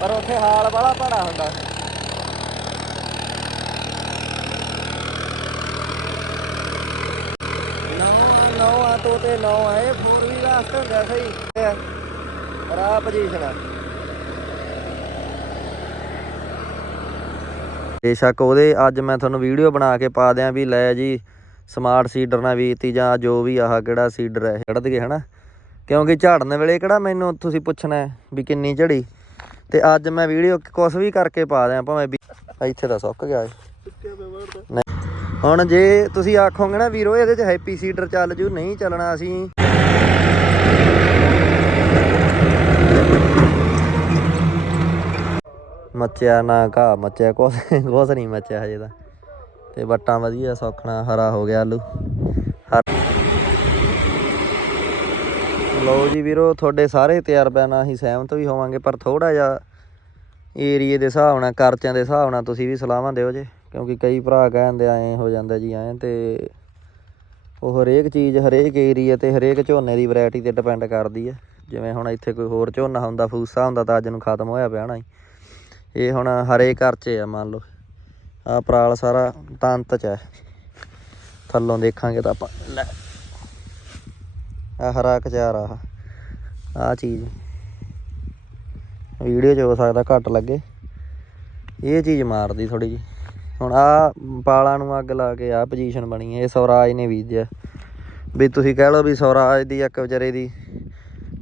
ਪਰ ਉੱਥੇ ਹਾਲ ਬੜਾ ਭੜਾ ਹੁੰਦਾ। ਨੌ ਨੌ ਆ ਤੋ ਤੇ ਨੌ ਆ, ਇਹ 4 ਵੀ ਵਾਸਤੇ ਹੁੰਦਾ ਸਹੀ। ਪਰ ਪੋਜੀਸ਼ਨ ਆ। ਬੇਸ਼ੱਕ ਉਹਦੇ ਅੱਜ ਮੈਂ ਤੁਹਾਨੂੰ ਵੀਡੀਓ ਬਣਾ ਕੇ ਪਾ ਦਿਆਂ ਵੀ ਲੈ ਜੀ ਸਮਾਰਟ ਸੀਡਰ ਨਾਲ ਵੀਤੀ ਜਾਂ ਜੋ ਵੀ ਆਹ ਕਿਹੜਾ ਸੀਡਰ ਹੈ ਕੱਢ ਦਈਏ, ਹਨਾ? ਕਿਉਂਕਿ ਝਾੜਨ ਵੇਲੇ ਕਿਹੜਾ ਮੈਨੂੰ ਤੁਸੀਂ ਪੁੱਛਣਾ ਵੀ ਕਿੰਨੀ ਝੜੀ? ਤੇ ਅੱਜ ਮੈਂ ਵੀਡੀਓ ਕੁਛ ਵੀ ਕਰਕੇ ਪਾ ਦਿਆਂ, ਭਾਵੇਂ ਇੱਥੇ ਤਾਂ ਸੁੱਕ ਗਿਆ ਨਹੀਂ। ਹੁਣ ਜੇ ਤੁਸੀਂ ਆਖੋਗੇ ਨਾ ਵੀਰੋ, ਇਹਦੇ ਚ ਹੈਪੀ ਸੀਡਰ ਚੱਲ ਜੂ, ਨਹੀਂ ਚੱਲਣਾ ਅਸੀਂ। ਮੱਚਿਆ ਨਾ ਘਾਹ, ਮੱਚਿਆ ਕੁਛ ਕੁਛ ਨਹੀਂ ਮੱਚਿਆ ਹਜੇ ਤਾਂ। ਤੇ ਵੱਟਾਂ ਵਧੀਆ ਸੌਖਣਾ ਹਰਾ ਹੋ ਗਿਆ ਆਲੂ। ਲਓ ਜੀ ਵੀਰੋ, ਤੁਹਾਡੇ ਸਾਰੇ ਤਜਰਬਿਆਂ ਨਾਲ ਹੀ ਸਹਿਮਤ ਵੀ ਹੋਵਾਂਗੇ, ਪਰ ਥੋੜਾ ਜਿਹਾ ਏਰੀਏ ਦੇ ਹਿਸਾਬ ਨਾਲ, ਖਰਚਿਆਂ ਦੇ ਹਿਸਾਬ ਨਾਲ ਤੁਸੀਂ ਵੀ ਸਲਾਹਾਂ ਦਿਓ ਜੇ, ਕਿਉਂਕਿ ਕਈ ਭਰਾ ਕਹਿੰਦੇ ਐਂ ਹੋ ਜਾਂਦਾ ਜੀ ਐਂ, ਤੇ ਉਹ ਹਰੇਕ ਚੀਜ਼, ਹਰੇਕ ਏਰੀਏ ਤੇ ਹਰੇਕ ਝੋਨੇ ਦੀ ਵੈਰਾਈਟੀ ਤੇ ਡਿਪੈਂਡ ਕਰਦੀ ਹੈ ਜਿਵੇਂ ਹੁਣ ਇੱਥੇ ਕੋਈ ਹੋਰ ਝੋਨਾ ਹੁੰਦਾ, ਫੂਸਾ ਹੁੰਦਾ, ਤਾਂ ਅੱਜ ਨੂੰ ਖਤਮ ਹੋਇਆ ਪਿਆ ਨਾ ਜੀ। ਇਹ ਹੁਣ ਹਰੇ ਘਰ 'ਚ ਆ, ਮੰਨ ਲਓ। ਆ ਪਰਾਲ ਸਾਰਾ ਤੰਤ 'ਚ ਹੈ ਥੱਲੋਂ ਦੇਖਾਂਗੇ ਤਾਂ ਆਪਾਂ। ਲੈ। ਆ ਹਰਾ ਕਚਾਰ ਆ ਆ ਚੀਜ਼। ਵੀਡੀਓ 'ਚ ਹੋ ਸਕਦਾ ਘੱਟ ਲੱਗੇ। ਇਹ ਚੀਜ਼ ਮਾਰਦੀ ਥੋੜੀ ਜੀ ਹੁਣ ਆ ਪਾਲਾਂ ਨੂੰ ਅੱਗ ਲਾ ਕੇ ਆ ਪੋਜੀਸ਼ਨ ਬਣੀ ਹੈ। ਇਹ ਸਵਰਾਜ ਨੇ ਬੀਜਿਆ। ਵੀ ਤੁਸੀਂ ਕਹਿ ਲਓ ਵੀ ਸਵਰਾਜ ਦੀ ਇੱਕ ਵਿਚਾਰੇ ਦੀ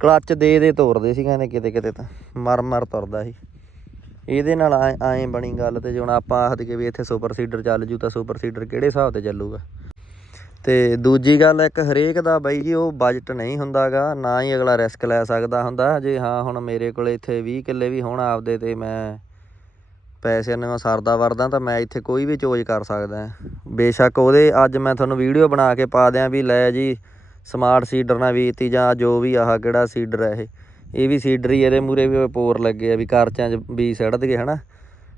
ਕਲੱਚ ਦੇ ਦੇ ਤੋਰਦੇ ਸੀ ਕਹਿੰਦੇ ਕਿਤੇ ਕਿਤੇ ਤਾਂ। ਮਰ ਮਰ ਤੁਰਦਾ ਸੀ। ਇਹਦੇ ਨਾਲ ਐਂ ਐਂ ਬਣੀ ਗੱਲ ਤੇ ਜੇ ਹੁਣ ਆਪਾਂ ਆਖ ਦਈਏ ਵੀ ਇੱਥੇ ਸੁਪਰ ਸੀਡਰ ਚੱਲ ਜੂ ਤਾਂ ਸੁਪਰ ਸੀਡਰ ਕਿਹੜੇ ਹਿਸਾਬ ਤੇ ਚੱਲੂਗਾ? ਤੇ ਦੂਜੀ ਗੱਲ ਇੱਕ ਹਰੇਕ ਦਾ ਬਾਈ ਜੀ, ਉਹ ਬਜਟ ਨਹੀਂ ਹੁੰਦਾਗਾ, ਨਾ ਹੀ ਅਗਲਾ ਰਿਸਕ ਲੈ ਸਕਦਾ ਹੁੰਦਾ। ਜੇ ਹਾਂ, ਹੁਣ ਮੇਰੇ ਕੋਲ ਇੱਥੇ 20 ਕਿੱਲੇ ਵੀ ਹੋਣ ਆਪਦੇ ਤੇ ਮੈਂ ਪੈਸੇ ਨਾਲ ਸਰਦਾ ਵਰਦਾ ਤਾਂ ਮੈਂ ਇੱਥੇ ਕੋਈ ਵੀ ਚੋਜ ਕਰ ਸਕਦਾ। ਬੇਸ਼ੱਕ ਉਹਦੇ ਅੱਜ ਮੈਂ ਤੁਹਾਨੂੰ ਵੀਡੀਓ ਬਣਾ ਕੇ ਪਾ ਦਿਆਂ ਵੀ ਲੈ ਜੀ ਸਮਾਰਟ ਸੀਡਰ ਨਾਲ ਵੀਤੀ ਜਾਂ ਜੋ ਵੀ ਆਹ ਕਿਹੜਾ ਸੀਡਰ ਹੈ ਇਹ। ਇਹ ਵੀ ਸੀਡਰ ਹੀ ਇਹਦੇ ਮੂਰੇ ਵੀ ਪੋਰ ਲੱਗੇ ਆ ਵੀ ਕਰਚਾਂ 'ਚ ਬੀ ਸੜ ਦਈਏ ਹਨਾ।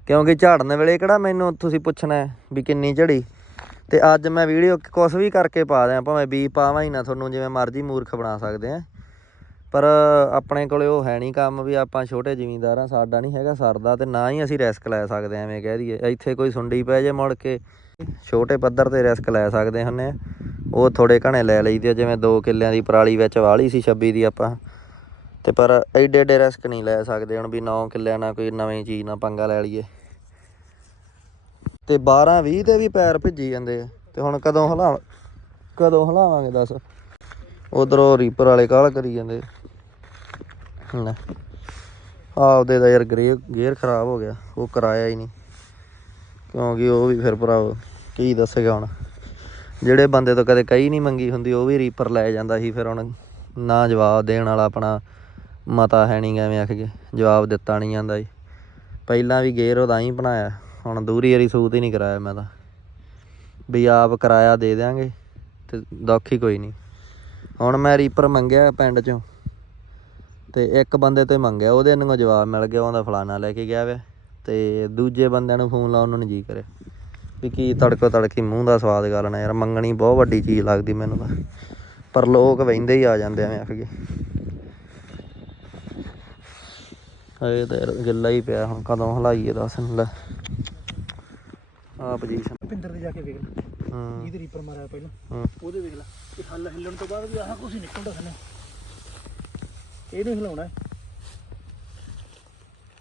ਕਿਉਂਕਿ ਝਾੜਨ ਵੇਲੇ ਕਿਹੜਾ ਮੈਨੂੰ ਤੁਸੀਂ ਪੁੱਛਣਾ ਵੀ ਕਿੰਨੀ ਝੜੀ? ਤੇ ਅੱਜ ਮੈਂ ਵੀਡੀਓ ਕੁਛ ਵੀ ਕਰਕੇ ਪਾ ਦਿਆਂ, ਭਾਵੇਂ ਬੀ ਪਾਵਾਂ ਹੀ ਨਾ ਤੁਹਾਨੂੰ, ਜਿਵੇਂ ਮਰਜ਼ੀ ਮੂਰਖ ਬਣਾ ਸਕਦੇ ਆ। ਪਰ ਆਪਣੇ ਕੋਲੇ ਉਹ ਹੈ ਨਹੀਂ ਕੰਮ ਵੀ ਆਪਾਂ ਛੋਟੇ ਜ਼ਿਮੀਂਦਾਰ ਆ, ਸਾਡਾ ਨਹੀਂ ਹੈਗਾ ਸਰਦਾ ਤੇ ਨਾ ਹੀ ਅਸੀਂ ਰਿਸਕ ਲੈ ਸਕਦੇ ਐਵੇਂ ਕਹਿ ਦਈਏ। ਇੱਥੇ ਕੋਈ ਸੁੰਡੀ ਪੈ ਜੇ ਮੁੜ ਕੇ, ਛੋਟੇ ਪੱਧਰ ਤੇ ਰਿਸਕ ਲੈ ਸਕਦੇ ਹੁੰਨੇ ਆ। ਉਹ ਥੋੜੇ ਘਣੇ ਲੈ ਲਈਦੇ ਜਿਵੇਂ 2 ਕਿੱਲਿਆਂ ਦੀ ਪਰਾਲੀ ਵਿੱਚ ਵਾਲੀ ਸੀ 26 ਦੀ ਆਪਾਂ। ਤੇ ਪਰ ਐਡੇ ਐਡੇ ਰਿਸਕ ਨਹੀਂ ਲੈ ਸਕਦੇ ਹੁਣ ਵੀ 9 ਕਿੱਲਿਆਂ ਨਾਲ ਕੋਈ ਨਵੀਂ ਚੀਜ਼ ਨਾਲ ਪੰਗਾ ਲੈ ਲਈਏ। ਤੇ 12 20 ਤੇ ਵੀ ਪੈਰ ਭਿੱਜੀ ਜਾਂਦੇ ਆ। ਤੇ ਹੁਣ ਕਦੋਂ ਹਲਾ ਕਦੋਂ ਹਲਾਵਾਂਗੇ ਦੱਸ? ਉਧਰੋਂ ਰੀਪਰ ਵਾਲੇ ਕਾਲ ਕਰੀ ਜਾਂਦੇ। ਨਾ ਆਪਦੇ ਦਾ ਯਾਰ ਗਰੇ ਗੇਅਰ ਖਰਾਬ ਹੋ ਗਿਆ, ਉਹ ਕਰਾਇਆ ਹੀ ਨਹੀਂ। ਕਿਉਂਕਿ ਉਹ ਵੀ ਫਿਰ ਭਰਾ ਕੀ ਦੱਸੇਗਾ ਹੁਣ? ਜਿਹੜੇ ਬੰਦੇ ਤੋਂ ਕਦੇ ਕਈ ਨਹੀਂ ਮੰਗੀ ਹੁੰਦੀ, ਉਹ ਵੀ ਰੀਪਰ ਲੈ ਜਾਂਦਾ ਸੀ ਫਿਰ ਹੁਣ। ਨਾ ਜਵਾਬ ਦੇਣ ਵਾਲਾ ਆਪਣਾ ਮਤਾ ਹੈ ਨਹੀਂ ਐਵੇਂ ਆਖ ਕੇ ਜਵਾਬ ਦਿੱਤਾ ਨਹੀਂ ਜਾਂਦਾ ਜੀ ਪਹਿਲਾਂ ਵੀ ਗੇਅਰ ਉਹਦਾ ਹੀ ਬਣਾਇਆ। ਹੁਣ ਦੂਰੀ ਵਾਰੀ ਸੂਤ ਹੀ ਨਹੀਂ ਕਰਾਇਆ ਮੈਂ ਤਾਂ। ਵੀ ਆਪ ਕਿਰਾਇਆ ਦੇ ਦਿਆਂਗੇ ਤੇ ਦੁੱਖ ਕੋਈ ਨਹੀਂ। ਹੁਣ ਮੈਂ ਰੀਪਰ ਮੰਗਿਆ ਪਿੰਡ ਚੋਂ ਤੇ ਇੱਕ ਬੰਦੇ ਤੇ ਮੰਗਿਆ, ਉਹਦੇ ਨੂੰ ਜਵਾਬ ਮਿਲ ਗਿਆ, ਉਹਦਾ ਫਲਾਣਾ ਲੈ ਕੇ ਗਿਆ ਵੇ ਤੇ ਦੂਜੇ ਬੰਦਿਆਂ ਨੂੰ ਫੋਨ ਲਾਉਣ ਨੂੰ ਨਹੀਂ ਜੀ ਕਰਿਆ। ਵੀ ਕੀ ਤੜਕੋ ਤੜਕੀ ਮੂੰਹ ਦਾ ਸਵਾਦ ਗਾਲਣਾ ਯਾਰ, ਮੰਗਣੀ ਬਹੁਤ ਵੱਡੀ ਚੀਜ਼ ਲੱਗਦੀ ਮੈਨੂੰ ਤਾਂ। ਪਰ ਲੋਕ ਵਹਿੰਦੇ ਹੀ ਆ ਜਾਂਦੇ ਐਵੇਂ ਆਖ ਕੇ। ਹਏ ਤੇ ਗਿੱਲਾ ਹੀ ਪਿਆ, ਹੁਣ ਕਦੋਂ ਹਲਾਈਏ ਦੱਸ ਲੈ। ਆ ਪੋਜੀਸ਼ਨ ਭਿੰਦਰ ਦੇ ਜਾ ਕੇ ਵੇਖ ਲੈ। ਹੂੰ। ਜਿਹਦੇ ਰੀਪਰ ਮਾਰਿਆ ਪਹਿਲਾਂ। ਹੂੰ। ਉਹਦੇ ਵੇਖ ਲੈ। ਇਹ ਹੱਲ ਹਿੱਲਣ ਤੋਂ ਬਾਅਦ ਵੀ ਆਹ ਕੁਝ ਨਿਕਲਦਾ ਥੱਲੇ। ਇਹਨੂੰ ਹਿਲਾਉਣਾ ਹੈ।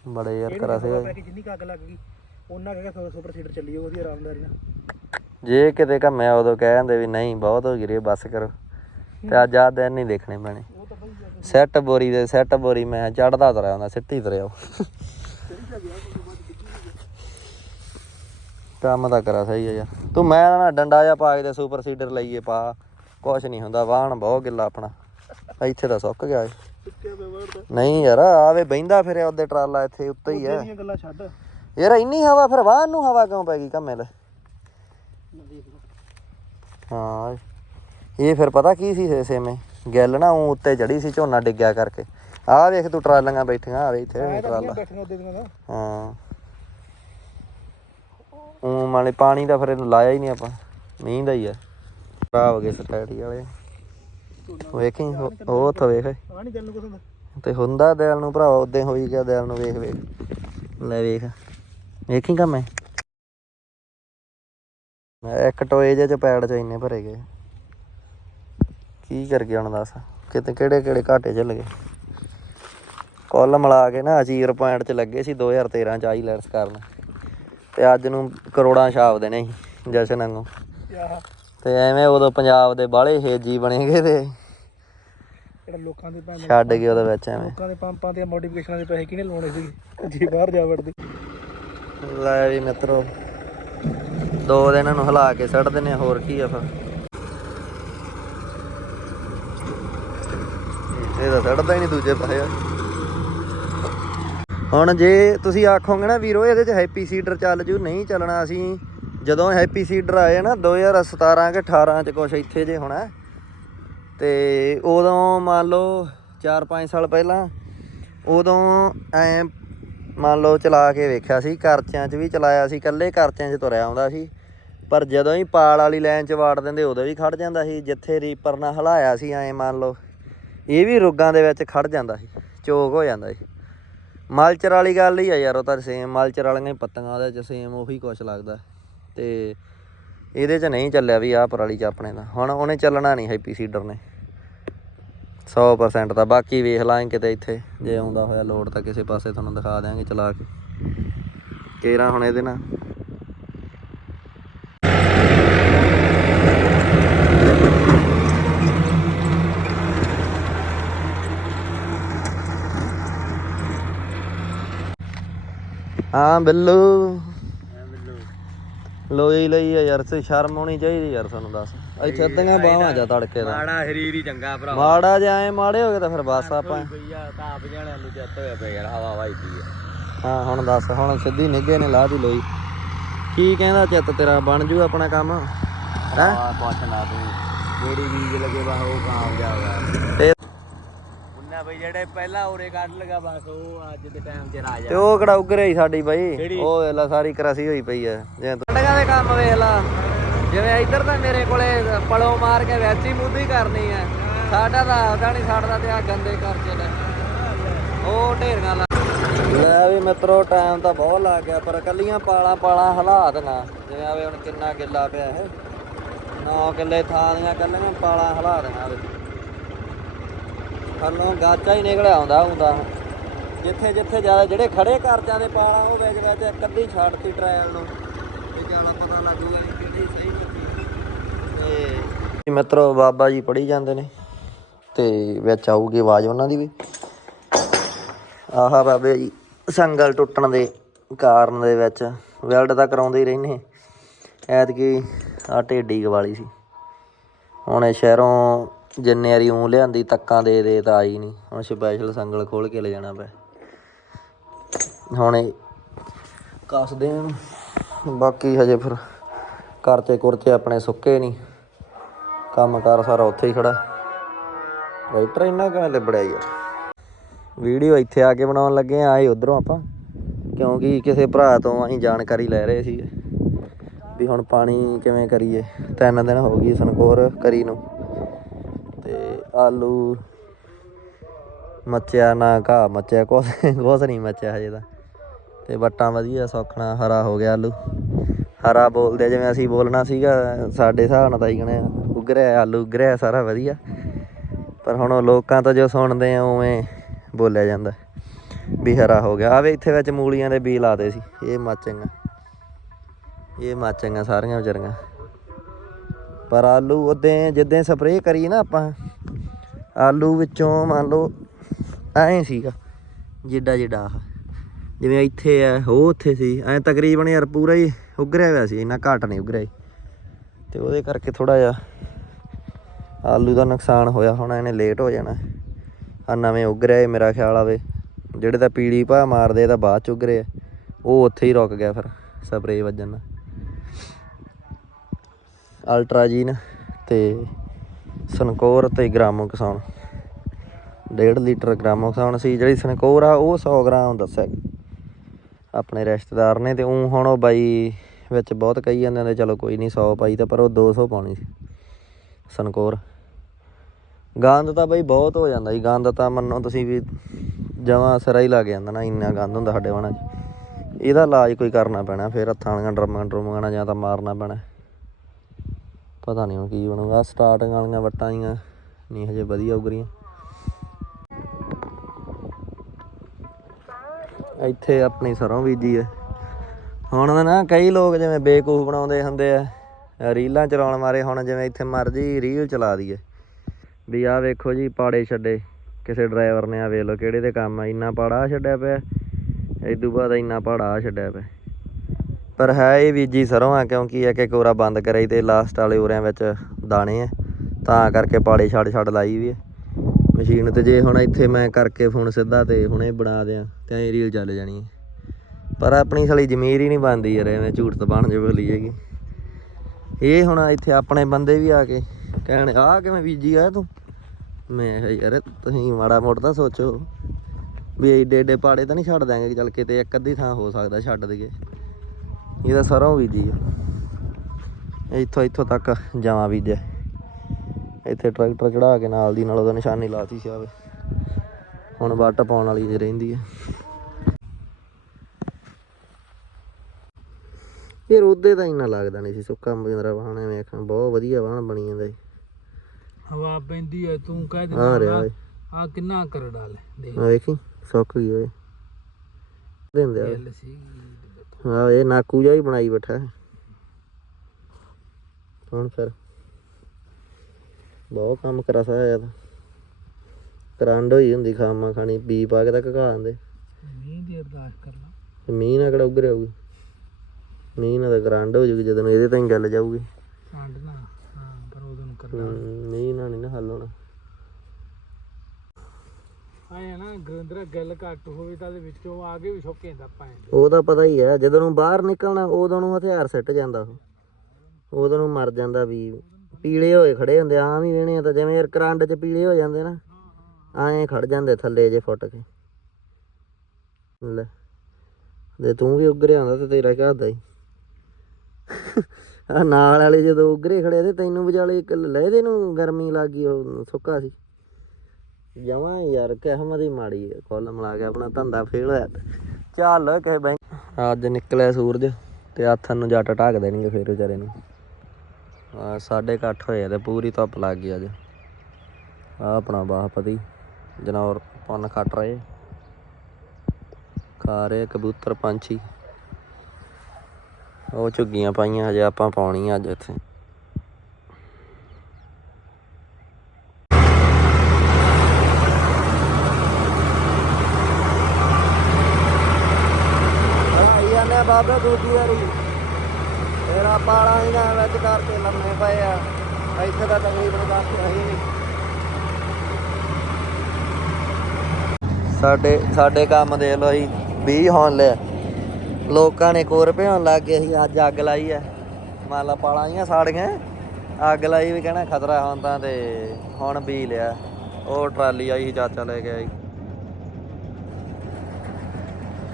ਬੜੇ ਯਾਰ ਕਰਾ ਸੀ ਪੈ ਕੇ ਜਿੰਨੀ ਕੁ ਅੱਗ ਲੱਗ ਗਈ ਉਹਨਾਂ ਕਹੇਗਾ ਸੁਪਰ ਸੀਡਰ ਚੱਲੀ ਜਾਊ ਵਧੀਆ ਆਰਾਮਦਾਰੀ ਨਾਲ। ਜੇ ਕਿਤੇ ਘੰਮਿਆ ਉਦੋਂ ਕਹਿ ਜਾਂਦੇ ਵੀ ਨਹੀਂ ਬਹੁਤ ਹੋ ਗਈ ਰੇ ਬਸ ਕਰੋ। ਤੇ ਅੱਜ ਆ ਦਿਨ ਨਹੀਂ ਦੇਖਣੇ ਪੈਣੇ। ਸੈੱਟ ਬੋਰੀ ਦੇ ਸੈੱਟ ਬੋਰੀ ਮੈਂ ਚੜਦਾ ਤੁਰਿਆ ਹੁੰਦਾ ਸਿੱਟੀ ਤੁਰਿਆ। ਕੰਮ ਤਾਂ ਕਰਾ ਸਹੀ ਆ ਯਾਰ। ਤੂੰ ਮੈਂ ਨਾ ਡੰਡਾ ਜਿਹਾ ਪਾ ਕੇ ਤੇ ਸੁਪਰ ਸੀਡਰ ਲਈਏ ਪਾ। ਕੁਛ ਨਹੀਂ ਹੁੰਦਾ ਵਾਹਣ ਬਹੁਤ ਗਿੱਲਾ ਆਪਣਾ। ਇੱਥੇ ਤਾਂ ਸੁੱਕ ਗਿਆ ਏ। ਨਹੀਂ ਯਾਰ ਆਵੇ ਬਹਿੰਦਾ ਫਿਰਿਆ ਉਹਦੇ ਟਰਾਲਾ ਇੱਥੇ ਉੱਤੇ ਹੀ ਆ। ਦੀਆਂ ਗੱਲਾਂ ਛੱਡ। ਯਾਰ ਇੰਨੀ ਹਵਾ ਫਿਰ ਵਾਹਣ ਨੂੰ ਹਵਾ ਕਿਉਂ ਪੈ ਗਈ ਕੰਮੇ ਲੈ? ਹਾਂ ਇਹ ਫਿਰ ਪਤਾ ਕੀ ਸੀ ਸੇ ਮੇ ਗੱਲ ਨਾ ਉਹ ਉੱਤੇ ਚੜੀ ਸੀ ਝੋਨਾ ਡਿੱਗਿਆ ਕਰਕੇ। ਆਹ ਵੇਖ ਤੂੰ ਟਰਾਲੀਆਂ ਬੈਠੀਆਂ ਆਵੇ ਇੱਥੇ ਟਰਾਲਾ। ਹਾਂ। ਉਹ ਮਾਲੇ ਪਾਣੀ ਦਾ ਫਿਰ ਇਹਨੂੰ ਲਾਇਆ ਹੀ ਨਹੀਂ ਆਪਾਂ। ਮੀਂਹ ਦਾ ਹੀ ਆ। ਖਰਾਬ ਹੋ ਗਏ ਸਟੈਡੀ ਵਾਲੇ। ਵੇਖੀ ਉਹ ਉੱਥੇ ਵੇਖ। ਤੇ ਹੁੰਦਾ ਦਿਲ ਨੂੰ ਭਰਾਵਾ ਉਦਾਂ ਹੋਈ ਗਿਆ ਦਿਲ ਨੂੰ ਵੇਖ ਵੇਖ। ਲੈ ਵੇਖ। ਵੇਖੀ ਕੰਮ ਹੈ ਇੱਕ ਟੋਏ ਜੇ ਚ ਪੈੜ ਚ ਇੰਨੇ ਭਰੇ ਗਏ। ਕੀ ਕਰ ਗਿਆ ਹੁਣ ਦੱਸ? ਕਿਤੇ ਕਿਹੜੇ ਕਿਹੜੇ ਘਾਟੇ ਚੱਲ ਗਏ? ਕੁੱਲ ਮਿਲਾ ਕੇ ਨਾ ਅਚੀਵਰ ਪੁਆਇੰਟ ਚ ਲੱਗੇ ਸੀ 2013 ਚ ਆਈਲੈਟਸ ਕਰਨ। ਤੇ ਅੱਜ ਨੂੰ ਕਰੋੜਾਂ ਛਾਪ ਦੇਣੇ ਸੀ ਜਸ਼ਨ ਵਾਂਗੂ। ਤੇ ਐਵੇਂ ਉਦੋਂ ਪੰਜਾਬ ਦੇ ਬਾਹਲੇ ਹੇਜੀ ਬਣੇਗੇ ਤੇ ਜਿਹੜਾ ਲੋਕਾਂ ਦੇ ਭਾਵੇਂ ਛੱਡ ਗਏ ਉਹਦੇ ਵਿੱਚ ਐਵੇਂ। ਲੋਕਾਂ ਦੇ ਪੰਪਾਂ ਤੇ ਮੋਡੀਫਿਕੇਸ਼ਨਾਂ ਦੇ ਪੈਸੇ ਕਿਹਨੇ ਲਾਉਣੇ ਸੀ? ਜੀ ਬਾਹਰ ਜਾ ਵੜਦੇ। ਲੈ ਵੀ ਮਿੱਤਰੋ ਦੋ ਦਿਨਾਂ ਨੂੰ ਹਿਲਾ ਕੇ ਛੱਡ ਦਿੰਨੇ ਹੋਰ ਕੀ ਆ ਫਿਰ। ਇਹ ਤਾਂ ਛੱਡਦਾ ਹੀ ਨਹੀਂ ਦੂਜੇ ਪਾਸੇ। ਹੁਣ ਜੇ ਤੁਸੀਂ ਆਖੋਗੇ ਨਾ ਵੀਰੋ, ਇਹਦੇ ਚ ਹੈਪੀ ਸੀਡਰ ਚੱਲ ਜੂ, ਨਹੀਂ ਚੱਲਣਾ ਅਸੀਂ। ਜਦੋਂ ਹੈਪੀ ਸੀਡਰ ਆਏ ਨਾ 2017 ਕਿ 18 ਚ ਕੁਛ ਇੱਥੇ ਜੇ ਹੋਣਾ। ਤੇ ਉਦੋਂ ਮੰਨ ਲਓ 4-5 ਸਾਲ ਪਹਿਲਾਂ, ਉਦੋਂ ਐ ਮੰਨ ਲਓ ਚਲਾ ਕੇ ਵੇਖਿਆ ਸੀ ਕਰਚਿਆਂ 'ਚ ਵੀ ਚਲਾਇਆ ਸੀ, ਇਕੱਲੇ ਕਰਚਿਆਂ 'ਚ ਤੁਰਿਆ ਆਉਂਦਾ ਸੀ। ਪਰ ਜਦੋਂ ਹੀ ਪਾਲ ਵਾਲੀ ਲਾਈਨ 'ਚ ਵਾੜ ਦਿੰਦੇ, ਉਦੋਂ ਵੀ ਖੜ ਜਾਂਦਾ ਸੀ, ਜਿੱਥੇ ਰੀਪਰ ਨਾਲ ਹਲਾਇਆ ਸੀ, ਐ ਮੰਨ ਲਓ। ਇਹ ਵੀ ਰੁੱਗਾਂ ਦੇ ਵਿੱਚ ਖੜ ਜਾਂਦਾ ਸੀ, ਚੋਕ ਹੋ ਜਾਂਦਾ ਸੀ। ਮਲਚਰ ਵਾਲੀ ਗੱਲ ਹੀ ਆ ਯਾਰ, ਉਹ ਤਾਂ ਸੇਮ ਮਲਚਰ ਵਾਲੀਆਂ ਹੀ ਪੱਤੀਆਂ, ਉਹਦੇ 'ਚ ਸੇਮ ਉਹੀ ਕੁਛ ਲੱਗਦਾ। ਤੇ ਇਹਦੇ 'ਚ ਨਹੀਂ ਚੱਲਿਆ ਵੀ ਆਹ ਪਰਾਲੀ 'ਚ ਆਪਣੇ ਦਾ। ਹੁਣ ਉਹਨੇ ਚੱਲਣਾ ਨਹੀਂ ਹੈਪੀ ਸੀਡਰ ਨੇ। 100% ਤਾਂ ਬਾਕੀ ਵੇਖ ਲਾਂਗੇ ਕਿਤੇ ਇੱਥੇ, ਜੇ ਆਉਂਦਾ ਹੋਇਆ ਲੋਡ ਤਾਂ ਕਿਸੇ ਪਾਸੇ ਤੁਹਾਨੂੰ ਦਿਖਾ ਦਿਆਂਗੇ ਚਲਾ ਕੇ। ਕੇਰਾ ਹੁਣ ਇਹਦੇ ਨਾਲ। ਹਾਂ ਬਿੱਲੂ। ਲੋਈ ਲਈ ਆ ਯਾਰ ਤੇ ਸ਼ਰਮ ਆਉਣੀ ਚਾਹੀਦੀ ਯਾਰ ਤੁਹਾਨੂੰ ਦੱਸ। ਇੱਥੇ ਅੱਧੀਆਂ ਬਾਹਾਂ ਜਾ ਤੜਕੇ ਦਾ। ਮਾੜਾ ਸਰੀਰ ਹੀ ਚੰਗਾ ਭਰਾ। ਮਾੜਾ ਜਿਹਾ ਐ ਮਾੜੇ ਹੋ ਗਏ ਤਾਂ ਫਿਰ ਬਸ ਆਪਾਂ। ਭਈਆ ਤਾਂ ਆਪ ਜਾਣਿਆਂ ਨੂੰ ਚੱਤ ਹੋਇਆ ਪਿਆ ਯਾਰ ਹਵਾ ਵਾਈਦੀ ਹੈ ਹਾਂ ਹੁਣ ਦੱਸ ਹੁਣ ਸਿੱਧੀ ਨਿੱਗੇ ਨੇ ਲਾਹ ਦੀ ਲੋਈ। ਕੀ ਕਹਿੰਦਾ ਚਿੱਤ ਤੇਰਾ ਬਣ ਜੂ ਆਪਣਾ ਕੰਮ? ਹੈ? ਪੁੱਛ ਨਾ ਤੂੰ ਜਿਹੜੀ ਬੀਜ ਲਗੇ ਬਾ ਉਹ ਕਾਮਯਾਬ ਆ। ਬਈ ਜਿਹੜੇ ਪਹਿਲਾਂ ਉਰੇ ਕੱਢ ਲਗਾ ਬਸ ਉਹ ਅੱਜ ਦੇ ਟਾਈਮ 'ਚ ਰਾਜਾ ਤੇ ਉਹ ਕਿਹੜਾ ਉੱਗਰੇ ਹੀ ਸਾਡੀ ਬਾਈ? ਉਹ ਵੇਖ ਲਾ ਸਾਰੀ ਕਰਸੀ ਹੋਈ ਪਈ ਐ ਜਿਵੇਂ ਟੰਡਿਆਂ ਦੇ ਕੰਮ ਵੇਖ ਲਾ। ਜਿਵੇਂ ਇੱਧਰ ਤਾਂ ਮੇਰੇ ਕੋਲੇ ਪਲੋ ਮਾਰ ਕੇ ਵਿੱਚ ਹੀ ਮੁੱਧੀ ਕਰਨੀ ਐ ਸਾਡਾ ਤਾਂ ਆਪਦਾ ਨਹੀਂ ਛੱਡਦਾ ਤੇ ਆ ਗੰਦੇ ਕਰਚੇ ਨੇ। ਉਹ ਢੇਰੀਆਂ ਲਾ ਲੈ ਵੀ ਮਿੱਤਰੋ ਟਾਈਮ ਤਾਂ ਬਹੁਤ ਲੱਗ ਗਿਆ ਪਰ ਕੱਲੀਆਂ ਪਾਲਾਂ ਪਾਲਾਂ ਹਲਾ ਦੇਣਾ ਜਿਵੇਂ ਆਵੇ ਹੁਣ ਕਿੰਨਾ ਗਿੱਲਾ ਪਿਆ ਇਹ। 9 ਕਿੱਲੇ ਥਾਂ ਦੀਆਂ ਕੱਲੀਆਂ ਪਾਲਾਂ ਹਲਾ ਦੇਣਾ ਵੇ। ਥੱਲੋਂ ਗਾਚਾ ਹੀ ਨਿਕਲਿਆ ਆਉਂਦਾ ਹੁੰਦਾ। ਜਿੱਥੇ ਜਿੱਥੇ ਜ਼ਿਆਦਾ ਜਿਹੜੇ ਖੜੇ ਕਰਦਿਆਂ ਦੇ ਪਾਲਾਂ ਉਹ ਵਿੱਚ ਵਿੱਚ ਇੱਕ ਅੱਧੀ ਛੱਡਤੀ ਟ੍ਰਾਇਲ ਨੂੰ। ਤੇ ਜ਼ਿਆਦਾ ਪਤਾ ਲੱਗੂਗਾ ਵੀ ਕਿਹੜੀ ਸਹੀ ਲੱਗੀ। ਤੇ ਮਿੱਤਰੋ, ਬਾਬਾ ਜੀ ਪੜੀ ਜਾਂਦੇ ਨੇ ਤੇ ਵਿੱਚ ਆਊਗੀ ਆਵਾਜ਼ ਉਹਨਾਂ ਦੀ ਵੀ। ਆਹਾ ਬਾਬੇ ਜੀ, ਸੰਗਲ ਟੁੱਟਣ ਦੇ ਕਾਰਨ ਦੇ ਵਿੱਚ ਵੈਲਡ ਤਾਂ ਕਰਾਉਂਦੇ ਹੀ ਰਹਿੰਦੇ ਐਤਕੀ ਆ ਢੇਡੀ ਗਵਾਲੀ ਸੀ। ਹੁਣ ਇਹ ਸ਼ਹਿਰੋਂ ਜਿੰਨੇ ਵਾਰੀ ਊਂ ਲਿਆਂਦੀ, ਤੱਕਾਂ ਦੇ ਦੇ ਤਾਂ ਆਈ ਨਹੀਂ ਹੁਣ ਸਪੈਸ਼ਲ ਸੰਗਲ ਖੋਲ ਕੇ ਲੈ ਜਾਣਾ ਪਿਆ। ਹੁਣ ਇਹ ਕੱਸਦੇ ਆ ਬਾਕੀ ਹਜੇ ਫਿਰ ਕਰਚੇ ਕੁਰਚੇ ਆਪਣੇ ਸੁੱਕੇ ਨਹੀਂ ਕੰਮ ਕਾਰ ਸਾਰਾ ਉੱਥੇ ਹੀ ਖੜਾ। ਰਾਈਟਰ ਇੰਨਾ ਕਿਵੇਂ ਲਿਬੜਿਆ ਯਾਰ? ਵੀਡੀਓ ਇੱਥੇ ਆ ਕੇ ਬਣਾਉਣ ਲੱਗੇ ਆ, ਆਏ ਉਧਰੋਂ ਆਪਾਂ। ਕਿਉਂਕਿ ਕਿਸੇ ਭਰਾ ਤੋਂ ਅਸੀਂ ਜਾਣਕਾਰੀ ਲੈ ਰਹੇ ਸੀ ਵੀ ਹੁਣ ਪਾਣੀ ਕਿਵੇਂ ਕਰੀਏ। ਤਿੰਨ ਦਿਨ ਹੋ ਗਈ ਸਨਕੋਰ ਕਰੀ ਨੂੰ। ਆਲੂ, ਮੱਚਿਆ ਨਾ ਘਾਹ, ਮੱਚਿਆ ਕੁਛ ਕੁਛ ਨਹੀਂ ਮੱਚਿਆ ਹਜੇ ਤਾਂ। ਤੇ ਵੱਟਾਂ ਵਧੀਆ, ਸੌਖਣਾ, ਹਰਾ ਹੋ ਗਿਆ ਆਲੂ। ਹਰਾ ਬੋਲਦੇ ਜਿਵੇਂ ਅਸੀਂ ਬੋਲਣਾ ਸੀਗਾ, ਸਾਡੇ ਹਿਸਾਬ ਨਾਲ ਤਾਂ ਹੀ ਕਹਣੇ ਉਗਰਿਆ ਆਲੂ ਉਗਰਿਆ ਸਾਰਾ ਵਧੀਆ। ਪਰ ਹੁਣ ਉਹ ਲੋਕਾਂ ਤੋਂ ਜੋ ਸੁਣਦੇ ਆ, ਉਵੇਂ ਬੋਲਿਆ ਜਾਂਦਾ। ਵੀ ਹਰਾ ਹੋ ਗਿਆ। ਆਵੇ ਇੱਥੇ ਵਿੱਚ ਮੂਲੀਆਂ ਦੇ ਬੀ ਲਾਦੇ ਸੀ, ਇਹ ਮਾਚਾਂਗਾ। ਇਹ ਮਾਚਾਂਗਾ ਸਾਰੀਆਂ ਵਿਚਾਰੀਆਂ। ਪਰ ਆਲੂ ਉਦੋਂ ਜਿੱਦਾਂ ਸਪਰੇਅ ਕਰੀ ਨਾ ਆਪਾਂ ਆਲੂ ਵਿੱਚੋਂ ਮੰਨ ਲਓ ਐਂ ਸੀਗਾ, ਜਿੱਡਾ ਜਿੱਡਾ ਆਹ। ਜਿਵੇਂ ਇੱਥੇ ਆ ਉਹ ਉੱਥੇ ਸੀ। ਐਂ ਤਕਰੀਬਨ ਯਾਰ ਪੂਰਾ ਹੀ ਉਗਰਿਆ ਹੋਇਆ ਸੀ, ਇੰਨਾ ਘੱਟ ਨਹੀਂ ਉਗਰਿਆ ਸੀ। ਤੇ ਉਹਦੇ ਕਰਕੇ ਥੋੜਾ ਜਿਹਾ ਆਲੂ ਦਾ ਨੁਕਸਾਨ ਹੋਇਆ, ਹੁਣ ਇਹਨੇ ਲੇਟ ਹੋ ਜਾਣਾ। ਆ ਨਵੇਂ ਉਗਰਿਆ ਮੇਰਾ ਖਿਆਲ ਆਵੇ। ਜਿਹੜੇ ਤਾਂ ਪੀਲੀ ਭਾ ਮਾਰਦੇ ਤਾਂ ਬਾਅਦ ਚ ਉਗਰੇ ਆ। ਉਹ ਉੱਥੇ ਹੀ ਰੁਕ ਗਿਆ ਫਿਰ ਸਪਰੇ ਵੱਜਣ ਨਾਲ। ਅਲਟਰਾਜੀਨ ਤੇ ਸਨਕੋਰ ਤੇ ਗ੍ਰਾਮੋ ਕਿਸਾਨ। 1.5 ਲੀਟਰ ਗ੍ਰਾਮੋ ਕਿਸਾਨ ਸੀ, ਜਿਹੜੀ ਸਨਕੋਰ ਆ, ਉਹ 100 ਗ੍ਰਾਮ ਦੱਸਿਆ ਆਪਣੇ ਰਿਸ਼ਤੇਦਾਰ ਨੇ ਤੇ ਉਹ ਹੁਣ ਉਹ ਬਾਈ ਵਿੱਚ ਬਹੁਤ ਕਹੀ ਜਾਂਦੇ ਨੇ, ਚਲੋ ਕੋਈ ਨਹੀਂ 100 ਪਾਈ ਤਾਂ, ਪਰ ਉਹ 200 ਪਾਉਣੀ ਸੀ। ਸਨਕੋਰ। ਗੰਦ ਤਾਂ ਬਾਈ ਬਹੁਤ ਹੋ ਜਾਂਦਾ ਜੀ, ਗੰਦ ਤਾਂ ਮੰਨੋ ਤੁਸੀਂ ਵੀ, ਜਮਾਂ ਸਿਰਾ ਹੀ ਲੱਗ ਜਾਂਦਾ ਨਾ, ਇੰਨਾ ਗੰਦ ਹੁੰਦਾ ਸਾਡੇ ਵਣਾ 'ਚ। ਇਹਦਾ ਇਲਾਜ ਕੋਈ ਕਰਨਾ ਪੈਣਾ, ਫਿਰ ਹੱਥਾਂ ਵਾਲੀਆਂ ਡਰਮਾਂ ਡਰਮਾਂ ਨਾਲ ਜਾਂ ਤਾਂ ਮਾਰਨਾ ਪੈਣਾ। ਪਤਾ ਨਹੀਂ ਹੁਣ ਕੀ ਬਣੂਗਾ। ਸਟਾਰਟਿੰਗ ਵਾਲੀਆਂ ਵੱਟਾਂ ਜੀਆਂ ਨਹੀਂ ਹਜੇ ਵਧੀਆ ਉੱਗ ਰਹੀਆਂ ਇੱਥੇ ਆਪਣੀ ਸਰੋਂ ਬੀਜੀ ਹੈ ਹੁਣ ਨਾ ਕਈ ਲੋਕ ਜਿਵੇਂ ਬੇਕੂਫ ਬਣਾਉਂਦੇ ਹੁੰਦੇ ਆ, ਰੀਲਾਂ ਚਲਾਉਣ ਮਾਰੇ ਹੁਣ ਜਿਵੇਂ ਇੱਥੇ ਮਰਜ਼ੀ ਰੀਲ ਚਲਾ ਦਈਏ। ਵੀ ਆਹ ਵੇਖੋ ਜੀ, ਪਾੜੇ ਛੱਡੇ। ਕਿਸੇ ਡਰਾਈਵਰ ਨੇ ਆ ਵੇਖ ਲਓ ਕਿਹੜੇ ਦੇ ਕੰਮ ਆ, ਇੰਨਾ ਪਾੜਾ ਆਹ ਛੱਡਿਆ ਪਿਆ। ਇਦੋਂ ਬਾਅਦ ਇੰਨਾ ਪਾੜਾ ਆ ਛੱਡਿਆ ਪਿਆ। ਪਰ ਹੈ ਇਹ ਬੀਜੀ ਸਰੋਂ ਆ, ਕਿਉਂਕਿ ਇਹ ਇੱਕ ਉਰਾ ਬੰਦ ਕਰਾਈ ਤੇ ਲਾਸਟ ਵਾਲੇ ਉਰਿਆਂ ਵਿੱਚ ਦਾਣੇ ਆ। ਤਾਂ ਕਰਕੇ ਪਾੜੇ ਛੱਡ ਛੱਡ ਲਾਈ ਵੀ ਹੈ ਮਸ਼ੀਨ ਤੇ ਜੇ ਹੁਣ ਇੱਥੇ ਮੈਂ ਕਰਕੇ ਫੋਨ ਸਿੱਧਾ ਤੇ ਹੁਣੇ ਬਣਾ ਦਿਆਂ, ਤੇ ਐਂ ਰੀਲ ਚੱਲ ਜਾਣੀ ਪਰ ਆਪਣੀ ਸਾਲੀ ਜ਼ਮੀਰ ਹੀ ਨਹੀਂ ਬਣਦੀ ਯਾਰ, ਐਵੇਂ ਝੂਠ ਤਾਂ ਬਣ ਜੇ ਬੋਲੀ ਹੈਗੀ। ਇਹ ਹੁਣ ਇੱਥੇ ਆਪਣੇ ਬੰਦੇ ਵੀ ਆ ਕੇ ਕਹਿਣ ਆ ਕਿਵੇਂ ਬੀਜੀ ਆ ਤੂੰ? ਮੈਂ ਕਿਹਾ, ਯਾਰ ਤੁਸੀਂ ਮਾੜਾ ਮੋਟਾ ਤਾਂ ਸੋਚੋ ਵੀ ਏਡੇ ਏਡੇ ਪਾੜੇ ਤਾਂ ਨਹੀਂ ਛੱਡ ਦਾਂਗੇ ਚੱਲ ਕਿਤੇ ਇੱਕ ਅੱਧੀ ਥਾਂ ਹੋ ਸਕਦਾ ਛੱਡ ਦਈਏ। ਇਹ ਤਾਂ ਸਰੋਂ ਬੀਜੀ ਆ। ਇੱਥੋਂ ਇੱਥੋਂ ਤੱਕ ਜਾਵਾਂ ਬੀਜਿਆ। ਇੱਥੇ ਟਰੈਕਟਰ ਚੜਾ ਕੇ ਨਾਲ ਦੀ ਨਾਲ ਉਹਦਾ ਨਿਸ਼ਾਨੀ ਲਾਤੀ ਸੀ ਆਵੇ। ਹੁਣ ਵੱਟ ਪਾਉਣ ਵਾਲੀ ਜੇ ਰਹਿੰਦੀ ਹੈ ਇਹ ਰੋਦੇ ਤਾਂ ਇੰਨਾ ਲੱਗਦਾ ਨਹੀਂ ਸੀ। ਸੁੱਕਾ ਮਜਿੰਦਰਾ ਵਾਹਣ ਐਵੇਂ ਆਖਣ ਬਹੁਤ ਵਧੀਆ ਵਾਹਣ ਬਣੀ ਜਾਂਦਾ ਹਵਾ ਪੈਂਦੀ ਹੈ ਤੂੰ ਕਹਿ ਆ ਰਿਹਾ ਓਏ। ਆ ਕਿੰਨਾ ਕਰ ਡਾਲ ਦੇਖ। ਆ ਵੇਖੀ ਸੁੱਕ ਗਈ ਓਏ। ਦਿੰਦੇ ਆ। ਆ ਇਹ ਨਾਕੂ ਜਿਹਾ ਹੀ ਬਣਾਈ ਬੈਠਾ ਹੈ। ਹੁਣ ਫਿਰ ਬਹੁਤ ਕੰਮ ਕਰਾ ਸਾਇਆ ਤਾਂ ਕਰੰਡ ਹੋਈ ਹੁੰਦੀ ਖਾਮਾ ਖਾਣੀ ਬੀ ਪਾ ਕੇ ਤਾਂ ਘਕਾ ਦਿੰਦੇ। ਮੀਂਹ ਦੀ ਅਰਦਾਸ ਕਰ ਲਾ ਮੀਂਹ ਨਾਲ ਕਿਹੜਾ ਉੱਗਰ ਆਊਗੀ ਮੀਂਹ ਨਾਲ ਤਾਂ ਕਰੰਡ ਹੋ ਜੂਗੀ ਜਦੋਂ ਇਹਦੇ ਤਾਂ ਹੀ ਗੱਲ ਜਾਊਗੀ। ਠੰਡ ਨਾ ਹਾਂ ਪਰ ਉਦੋਂ ਨੂੰ ਕਰ ਹੂੰ, ਮੀਂਹ ਨਾਲ ਨਹੀਂ ਨਾ ਹੱਲ ਹੋਣਾ। ਆਏ ਨਾ, ਗਰਿੰਦਰ ਗੱਲ ਘੱਟ ਹੋਵੇ ਤਾਂ ਦੇ ਵਿੱਚ ਉਹ ਆਗੇ ਵੀ ਛੋਕੇ ਜਾਂਦਾ ਪਾਏ ਉਹ ਤਾਂ ਪਤਾ ਹੀ ਹੈ ਜਦੋਂ ਨੂੰ ਬਾਹਰ ਨਿਕਲਣਾ, ਉਦੋਂ ਨੂੰ ਹਥਿਆਰ ਸਿੱਟ ਜਾਂਦਾ ਉਹ। ਉਦੋਂ ਨੂੰ ਮਰ ਜਾਂਦਾ ਵੀ, ਪੀਲੇ ਹੋਏ ਖੜੇ ਹੁੰਦੇ ਆਮ ਹੀ ਵੇਣੇ ਤਾਂ ਜਿਵੇਂ ਯਾਰ ਕਰੰਟ 'ਚ ਪੀਲੇ ਹੋ ਜਾਂਦੇ ਨਾ, ਐਂ ਖੜ ਜਾਂਦੇ ਥੱਲੇ ਜੇ ਫੁੱਟ ਕੇ। ਲੈ, ਜੇ ਤੂੰ ਵੀ ਉੱਗਰਿਆ ਹੁੰਦਾ ਤੇ ਤੇਰਾ ਕਿਆ ਹੁੰਦਾ ਸੀ ਆ ਨਾਲ ਵਾਲੇ ਜਦੋਂ ਉੱਗਰੇ ਖੜੇ ਤੇ ਤੈਨੂੰ ਵਿਚਾਲੇ ਇੱਕ ਲੈ ਦੇ ਨੂੰ ਗਰਮੀ ਲੱਗ ਗਈ, ਉਹ ਸੁੱਕਾ ਸੀ। ਜਮਾਂ ਯਾਰ, ਕਿਸਮਤ ਹੀ ਮਾੜੀ ਹੈ ਕੁੱਲ ਮਿਲਾ ਕੇ ਆਪਣਾ ਧੰਦਾ ਫੇਲ ਹੋਇਆ ਚੱਲ ਕਿਸੇ ਬੈਂਕ ਅੱਜ ਨਿਕਲਿਆ ਸੂਰਜ ਤੇ ਆਥਨ ਨੂੰ ਜੱਟ ਢੱਕ ਦੇਣਗੇ ਫੇਰ ਵਿਚਾਰੇ ਨੂੰ। ਆ ਸਾਢੇ ਕੁ ਅੱਠ ਹੋਏ ਤੇ ਪੂਰੀ ਧੁੱਪ ਲੱਗ ਗਈ ਅੱਜ। ਆ ਆਪਣਾ ਬਾਹਪਤੀ, ਜਨੌਰ ਪੰਨ ਖੱਟ ਰਹੇ। ਖਾ ਰਹੇ ਕਬੂਤਰ ਪੰਛੀ। ਉਹ ਝੁੱਗੀਆਂ ਪਾਈਆਂ, ਹਜੇ ਆਪਾਂ ਪਾਉਣੀ ਅੱਜ ਇੱਥੇ ਆਈ ਜਾਂਦੇ ਬਾਬਾ ਦੂਜੀ ਵਾਰੀ। ਤੇਰਾ ਪਾਲਾ ਇਹਨਾਂ ਵਿੱਚ ਕਰਕੇ ਲੰਮੇ ਪਏ ਆ। ਇੱਥੇ ਤਾਂ ਤਕਰੀਬਨ ਦੱਸ ਰਹੀ ਨਹੀਂ ਸਾਡੇ ਸਾਡੇ ਕੰਮ ਦੇ ਲੋ ਜੀ 20 ਹੋਣ ਲਿਆ। ਲੋਕਾਂ ਨੇ ਕੋਰ ਭਿਉਣ ਲੱਗ ਗਏ ਸੀ, ਅੱਜ ਅੱਗ ਲਾਈ ਐ ਮੰਨ ਲਾ ਪਾਲਾਂ ਹੀ ਸਾੜ ਗਏ ਅੱਗ ਲਾਈ ਵੀ ਕਹਿਣਾ ਖਤਰਾ ਹੁਣ ਤਾਂ ਤੇ ਹੁਣ ਬੀ ਲਿਆ। ਉਹ ਟਰਾਲੀ ਆਈ ਸੀ, ਚਾਚਾ ਲੈ ਕੇ ਆਈ।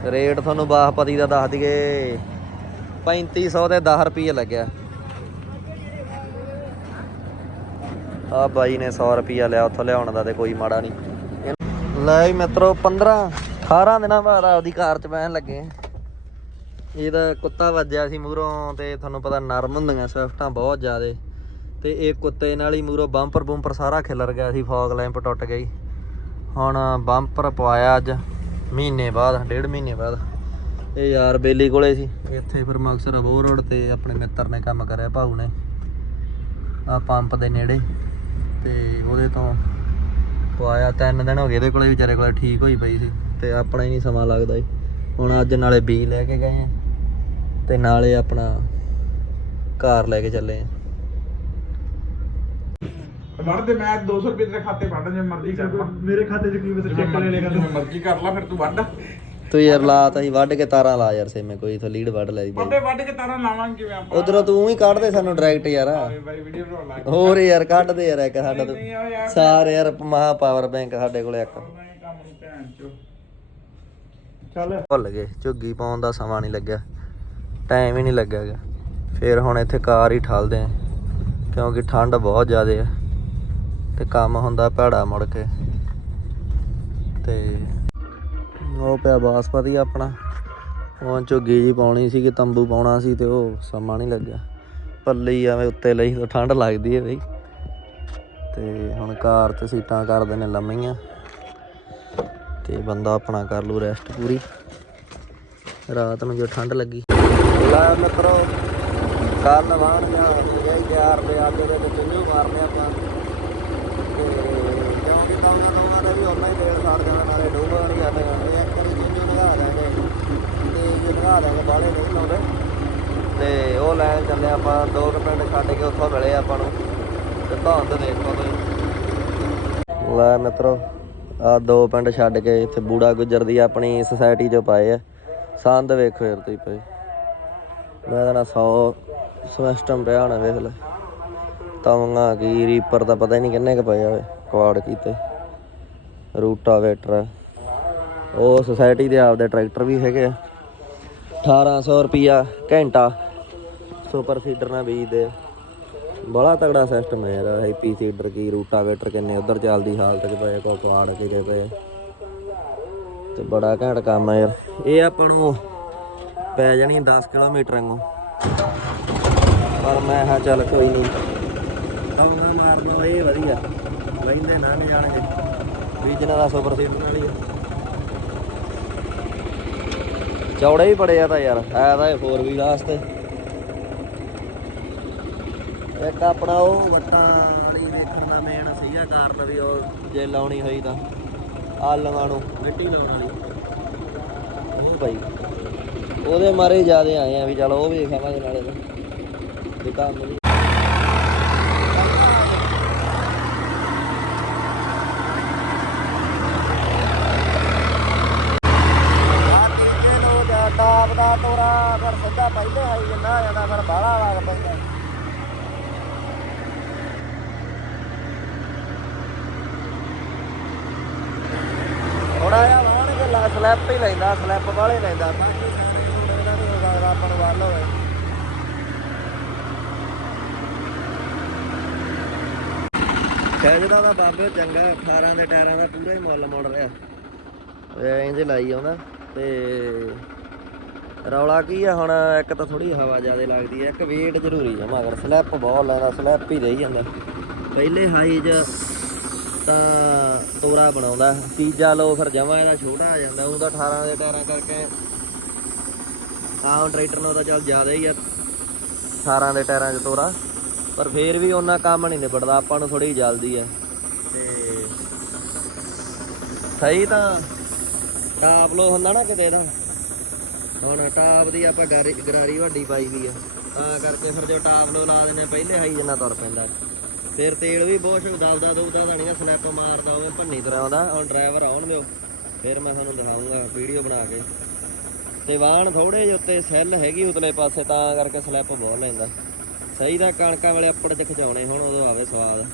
ਰੇਟ ਤੁਹਾਨੂੰ ਬਾਹਪਤੀ ਦਾ ਦੱਸ ਦਈਏ। 3500 ਤੇ 10 ਰੁਪਏ ਲੱਗਿਆ। ਆ ਬਾਈ ਨੇ 100 ਰੁਪਿਆ ਲਿਆ, ਉੱਥੋਂ ਲਿਆਉਣ ਦਾ ਤੇ ਕੋਈ ਮਾੜਾ ਨਹੀਂ। ਲੈ ਵੀ ਮਿੱਤਰੋ 15 18 ਦਿਨਾਂ ਬਾਅਦ ਆਪਦੀ ਕਾਰ ਚ ਬਹਿਣ ਲੱਗੇ। ਇਹਦਾ ਕੁੱਤਾ ਵੱਜਿਆ ਸੀ ਮੂਹਰੋਂ ਤੇ ਤੁਹਾਨੂੰ ਪਤਾ ਨਰਮ ਹੁੰਦੀਆਂ ਸਵਿਫਟਾਂ ਬਹੁਤ ਜ਼ਿਆਦੇ। ਤੇ ਇਹ ਕੁੱਤੇ ਨਾਲ ਹੀ ਮੂਹਰੋਂ ਬੰਪਰ ਬੰਪਰ ਸਾਰਾ ਖਿਲਰ ਗਿਆ ਸੀ, ਫੌਗ ਲੈਂਪ ਟੁੱਟ ਗਈ। ਹੁਣ ਬੰਪਰ ਪਵਾਇਆ ਅੱਜ। ਮਹੀਨੇ ਬਾਅਦ, ਡੇਢ ਮਹੀਨੇ ਬਾਅਦ। ਇਹ ਯਾਰ ਬੇਲੀ ਕੋਲੇ ਸੀ। ਇੱਥੇ ਫਿਰ ਮਕਸਰ ਅਬੋਹ ਰੋਡ ਤੇ ਆਪਣੇ ਮਿੱਤਰ ਨੇ ਕੰਮ ਕਰਿਆ, ਭਾਊ ਨੇ। ਆ ਪੰਪ ਦੇ ਨੇੜੇ। ਤੇ ਉਹਦੇ ਤੋਂ ਪਵਾਇਆ ਤਿੰਨ ਦਿਨ ਹੋ ਗਏ, ਇਹਦੇ ਕੋਲੇ ਵਿਚਾਰੇ ਕੋਲੇ ਠੀਕ ਹੋਈ ਪਈ ਸੀ। ਤੇ ਆਪਣਾ ਹੀ ਨਹੀਂ ਸਮਾਂ ਲੱਗਦਾ ਜੀ। ਹੁਣ ਅੱਜ ਨਾਲੇ ਬੀ ਲੈ ਕੇ ਗਏ ਆ। ਤੇ ਨਾਲੇ ਆਪਣਾ ਕਾਰ ਲੈ ਕੇ ਚੱਲੇ ਆ। ਵੜ ਦੇ ਮੈਂ 200 ਰੁਪਏ ਤੇਰੇ ਖਾਤੇ ਵੜ ਜੇ ਮਰਜ਼ੀ ਕਰ ਲਾ। ਮੇਰੇ ਖਾਤੇ 'ਚ ਕੀ ਮਤਲਬ ਚੈੱਕ ਲੈ ਲੇਗਾ ਜਿਵੇਂ ਮਰਜ਼ੀ ਕਰ ਲਾ ਫਿਰ ਤੂੰ ਵੱਢ। ਤੂੰ ਯਾਰ ਲਾ ਤਾਂ ਹੀ ਵੱਢ ਕੇ ਤਾਰਾਂ ਲਾ ਯਾਰ ਸੇਮੇ ਕੋਈ ਇਥੋਂ ਲੀਡ ਵੱਢ ਲੈ ਦੀ। ਵੱਡੇ ਵੱਢ ਕੇ ਤਾਰਾਂ ਲਾਵਾਂਗੇ ਕਿਵੇਂ ਆਪਾਂ? ਉਧਰੋਂ ਤੂੰ ਹੀ ਕੱਢ ਦੇ ਸਾਨੂੰ ਡਾਇਰੈਕਟ ਯਾਰ। ਬਾਈ ਵੀਡੀਓ ਬਣਾਉਣ ਲੱਗ ਹੋਰ ਯਾਰ ਕੱਢ ਦੇ ਯਾਰ ਇੱਕ ਸਾਡਾ ਤੂੰ। ਸਾਰੇ ਯਾਰ ਮਹਾ ਪਾਵਰ ਬੈਂਕ ਸਾਡੇ ਕੋਲੇ ਇੱਕ। ਚੱਲ। ਭੁੱਲ ਗਏ ਝੁੱਗੀ ਪਾਉਣ ਦਾ ਸਮਾਂ ਨਹੀਂ ਲੱਗਿਆ। ਟਾਈਮ ਹੀ ਨਹੀਂ ਲੱਗਿਆਗਾ ਫਿਰ ਹੁਣ ਇੱਥੇ ਕਾਰ ਹੀ ਠਾਲਦੇ ਆ ਕਿਉਂਕਿ ਠੰਡ ਬਹੁਤ ਜ਼ਿਆਦੇ ਆ। ਤੇ ਕੰਮ ਹੁੰਦਾ ਭੈੜਾ ਮੁੜ ਕੇ। ਤੇ ਉਹ ਪਿਆ ਬਾਸਪਤੀ ਆਪਣਾ। ਉਹ ਝੁੱਗੀ ਜੀ ਪਾਉਣੀ ਸੀ ਕਿ ਤੰਬੂ ਪਾਉਣਾ ਸੀ ਤੇ ਉਹ ਸਮਾਂ ਨਹੀਂ ਲੱਗਿਆ। ਪੱਲੇ ਹੀ ਐਵੇਂ ਉੱਤੇ ਲਈ ਤਾਂ ਠੰਡ ਲੱਗਦੀ ਹੈ ਬਈ। ਤੇ ਹੁਣ ਕਾਰ ਤੇ ਸੀਟਾਂ ਕਰਦੇ ਨੇ ਲੰਮੀਆਂ। ਤੇ ਬੰਦਾ ਆਪਣਾ ਕਰ ਲੂ ਰੈਸਟ ਪੂਰੀ। ਰਾਤ ਨੂੰ ਜੋ ਠੰਡ ਲੱਗੀ। ਲੈ ਮਿੱਤਰੋ ਕੱਲ ਵਾਣ ਗਿਆ ਇਹ ਤਿਆਰ ਤੇ ਅੱਜ ਦੇ ਵਿੱਚ ਚੁੱਲ੍ਹੇ ਮਾਰਨੇ ਆਪਾਂ ਤੇ ਕਿਉਂਕਿ ਤਾਂ ਉਹਨਾਂ ਦੋਵਾਂ ਦਾ ਵੀ ਉਹਨਾਂ ਹੀ ਤੇਲ ਸਾੜ ਜਾਣਾ ਨਾਲੇ ਡੋਬਾ ਨਹੀਂ ਕਰਨਾ ਇਹ ਇੱਕ ਵਾਰੀ ਚੁੱਲ੍ਹੇ ਲਗਾ ਦਾਂਗੇ ਤੇ ਜੇ ਲਗਾ ਦਾਂਗੇ ਬਾਲੇ ਨਹੀਂ ਲਾਉਂਦੇ ਤੇ ਉਹ ਲੈਣ ਚੱਲੇ ਆਪਾਂ ਦੋ ਕੁ ਪਿੰਡ ਛੱਡ ਕੇ ਉੱਥੋਂ ਮਿਲੇ ਆਪਾਂ ਨੂੰ। ਤੇ ਧੁੰਦ ਦੇਖੋ ਤੁਸੀਂ। ਲੈ ਮਿੱਤਰੋ, ਆ ਦੋ ਪਿੰਡ ਛੱਡ ਕੇ ਇੱਥੇ ਬੂੜਾ ਗੁਜਰ ਦੀ ਆਪਣੀ ਸੁਸਾਇਟੀ ਚੋਂ ਪਾਏ ਆ। ਸੰਦ ਵੇਖੋ ਯਾਰ ਤੁਸੀਂ ਪਏ ਮੈਂ ਤਾਂ ਨਾ 100 ਸਮੈਸਟਮ ਪਿਆ ਹੋਣਾ ਵੇਖ ਲੈ। ਤਵੰਗਾ ਕੀ ਰੀਪਰ ਦਾ ਪਤਾ ਹੀ ਨਹੀਂ ਕਿੰਨੇ ਕ ਪਏ ਆ ਕੁਆੜ ਕੀਤੇ। ਰੂਟਾਵੇਟਰ ਉਹ ਸੁਸਾਇਟੀ ਦੇ ਆਪਦੇ ਟਰੈਕਟਰ ਵੀ ਹੈਗੇ ਆ। 1800 ਰੁਪਿਆ ਘੰਟਾ। ਸੁਪਰ ਸੀਡਰ ਨਾਲ ਬੀਜਦੇ ਬੜਾ ਤਗੜਾ ਸਿਸਟਮ ਹੈ ਯਾਰ ਹੈਪੀ ਸੀਡਰ ਕੀ ਰੂਟਾਵੇਟਰ ਕਿੰਨੇ, ਉਧਰ ਚੱਲਦੀ ਹਾਲਤ ਚ ਪਏ ਕੋਈ ਕੁਆੜ ਕੇ ਗਏ ਪਏ ਤੇ ਬੜਾ ਘੈਂਟ ਕੰਮ ਹੈ ਯਾਰ। ਇਹ ਆਪਾਂ ਨੂੰ ਪੈ ਜਾਣੀ 10 ਕਿਲੋਮੀਟਰ ਵਾਂਗੂ। ਪਰ ਮੈਂ ਹਾਂ ਚੱਲ ਕੋਈ ਨਹੀਂ ਟੰਗਾ ਮਾਰਨਾ ਇਹ ਵਧੀਆ। ਲੈਂਦੇ ਨਾ ਨਹੀਂ ਜਾਣਗੇ ਬੀਜਣਾ ਦਾ ਸੁਪਰ ਸੀਡਰ ਨਾਲ ਹੀ ਚੌੜੇ ਹੀ ਬੜੇ ਆ ਤਾਂ ਯਾਰ, ਹੈ ਤਾਂ ਇਹ 4 ਵੀਲ ਵਾਸਤੇ ਇੱਕ ਆਪਣਾ ਉਹ ਵੱਟਾਂ ਵਾਲੀ ਵੇਖਣ ਦਾ ਮੇਨ ਸੀਗਾ ਕਾਰਨ ਵੀ ਉਹ ਜੇ ਲਾਉਣੀ ਹੋਈ ਤਾਂ ਆਲੂਆਂ ਨੂੰ, ਮਿੱਟੀ ਲਾਉਣ ਵਾਲੀ। ਉਹ ਭਾਈ, ਉਹਦੇ ਮਾਰੇ ਜਿਆਦੇ ਆਏ ਆ ਵੀ ਚਲ ਉਹ ਵੇਖ ਆਵਾਂਗੇ ਨਾਲੇ ਤਾਂ। ਵੀ ਕੰਮ ਵੀ ਟਾਪ ਦਾ ਤੋਰਾ, ਫਿਰ ਸਿੱਧਾ ਪਹਿਲੇ ਆਈ ਜਾਂਦਾ ਜਾਂਦਾ ਫਿਰ ਬਾਹਲਾ ਲੱਗ ਪੈਂਦਾ। ਥੋੜਾ ਜਿਹਾ ਵਾਹਣ ਲਾ ਸਲੈਪ ਹੀ ਲੈਂਦਾ ਸਲੈਪ ਵਾਲੇ ਲੈਂਦਾ। ਆਪਾਂ ਨੂੰ ਵੱਲ ਹੋਵੇ ਕਹਿੰਦਾ ਦਾ ਬਾਬੇ ਚੰਗਾ 18 ਦੇ ਟਾਇਰਾਂ ਦਾ ਪੂਰਾ ਹੀ ਮੁੱਲ ਮੋੜ ਰਿਹਾ। ਐਂ ਲਾਈ ਆਉਂਦਾ, ਤੇ ਰੌਲਾ ਕੀ ਆ ਹੁਣ, ਇੱਕ ਤਾਂ ਥੋੜੀ ਹਵਾ ਜ਼ਿਆਦਾ ਲੱਗਦੀ ਹੈ ਇੱਕ ਵੇਟ ਜ਼ਰੂਰੀ ਆ, ਮਗਰ ਸਲੈਪ ਬਹੁਤ ਲੈਂਦਾ ਸਲੈਪ ਹੀ ਰਹੀ ਜਾਂਦਾ। ਪਹਿਲੇ ਹਾਈ 'ਚ ਤਾਂ ਤੋਰਾ ਬਣਾਉਂਦਾ। ਤੀਜਾ ਲੋ ਫਿਰ ਜਮਾ ਇਹਦਾ ਛੋਟਾ ਆ ਜਾਂਦਾ। ਉਹਦਾ 18 ਦੇ ਟਾਇਰਾਂ ਕਰਕੇ ਆਹ ਟਰੈਕਟਰ ਨਾਲ ਤਾਂ ਚੱਲ ਜ਼ਿਆਦਾ ਹੀ ਆ। 18 ਦੇ ਟਾਇਰਾਂ 'ਚ ਤੋਰਾ। ਪਰ ਫੇਰ ਵੀ ਉਹਨਾਂ ਕੰਮ ਨਹੀਂ ਨਿਬੜਦਾ। ਆਪਾਂ ਨੂੰ ਥੋੜੀ ਜਲਦੀ ਹੈ ਤੇ ਸਹੀ ਤਾਂ ਟਾਪ ਲੋ ਹੁੰਦਾ ਨਾ ਕਿਤੇ ਦਾ ਹੁਣ ਟਾਪ ਦੀ ਆਪਾਂ ਗਾਰੀ- ਗਰਾਰੀ ਵੱਡੀ ਪਾਈ ਵੀ ਆ। ਤਾਂ ਕਰਕੇ ਫਿਰ ਜੋ ਟਾਪ ਲੋ ਲਾ ਦਿੰਦੇ ਪਹਿਲੇ ਹਾਈ ਜਿੰਨਾ ਤੁਰ ਪੈਂਦਾ। ਫਿਰ ਤੇਲ ਵੀ ਬਹੁਤ ਦਬਦਾ ਦੁਬਦਾ ਤਾਂ ਨਹੀਂ ਸਲੈਪ ਮਾਰਦਾ ਉਹ ਭੰਨੀ ਤਰ੍ਹਾਂ ਆਉਂਦਾ ਹੁਣ ਡਰਾਈਵਰ ਆਉਣ ਦਿਓ। ਫਿਰ ਮੈਂ ਤੁਹਾਨੂੰ ਦਿਖਾਉਂਗਾ ਵੀਡੀਓ ਬਣਾ ਕੇ। ਤੇ ਵਾਹਣ ਥੋੜੇ ਜਿਹੇ ਉੱਤੇ ਸੈੱਲ ਹੈਗੀ ਉਤਲੇ ਪਾਸੇ ਤਾਂ ਕਰਕੇ ਸਲੈਪ ਬਹੁਤ ਲੈਂਦਾ। ਸਹੀ ਤਾਂ ਕਣਕਾਂ ਵਾਲੇ ਅੱਪੜ ਚ ਖਿਚਾਉਣੇ ਹੁਣ ਉਦੋਂ ਆਵੇ ਸਵਾਦ।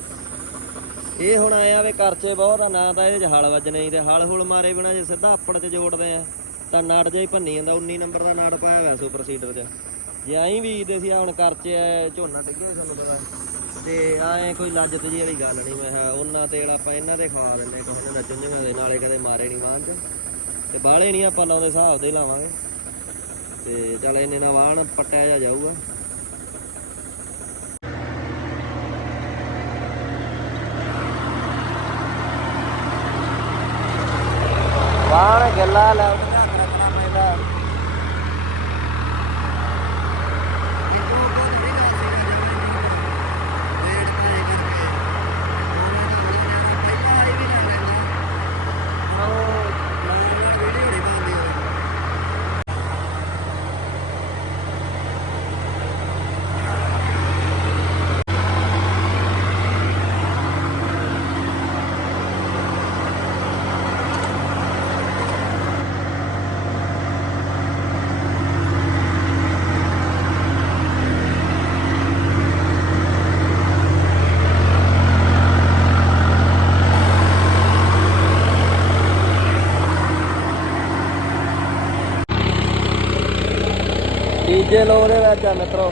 ਇਹ ਹੁਣ ਆਇਆ ਵੇ ਕਰਚੇ ਬਹੁਤ ਆ ਨਾ ਤਾਂ ਇਹਦੇ ਚ ਹਲ ਵੱਜਣੇ ਨਹੀਂ ਤੇ ਹਲ ਹੁਲ ਮਾਰੇ ਬਿਨਾ ਜੇ ਸਿੱਧਾ ਅੱਪੜ ਚ ਜੋੜਦੇ ਆ। ਤਾਂ ਨੜ ਜਿਹਾ ਹੀ ਭੰਨੀ ਜਾਂਦਾ 19 ਨੰਬਰ ਦਾ ਨਾੜ ਪਾਇਆ ਹੋਇਆ ਸੁਪਰ ਸੀਡਰ ਚ। ਜੇ ਐਂ ਦੇ ਸੀ ਹੁਣ ਕਰਚੇ ਆ, ਝੋਨਾ ਡਿੱਗਿਆ ਤੁਹਾਨੂੰ ਪਤਾ। ਤੇ ਆਏ ਕੋਈ ਲੱਜਤ ਜੀ ਵਾਲੀ ਗੱਲ ਨਹੀਂ ਮੈਂ ਕਿਹਾ ਉਹਨਾਂ ਤੇਲ ਆਪਾਂ ਇਹਨਾਂ ਦੇ ਖਵਾ ਦਿੰਦੇ ਕਿਸੇ ਨੇ ਚੁੰਝੀਆਂ ਦੇ, ਨਾਲੇ ਕਦੇ ਮਾਰੇ ਨਹੀਂ ਮਾਨ ਚ ਤੇ ਬਾਹਲੇ ਨਹੀਂ ਆਪਾਂ ਲਾਉਂਦੇ, ਹਿਸਾਬ ਦੇ ਲਾਵਾਂਗੇ। ਤੇ ਚੱਲ ਇਹਨੇ ਨਾਲ ਵਾਹਣ ਪੱਟਿਆ ਜਾ ਜਾਊਗਾ। ਵਾਹਣ ਗੱਲਾ ਲੈ ਉਹ ਧਿਆਨ ਰੱਖਣਾ ਪੈਂਦਾ ਤੀਜੇ ਲੋ ਦੇ ਵਿੱਚ ਆ ਮਿੱਤਰੋ।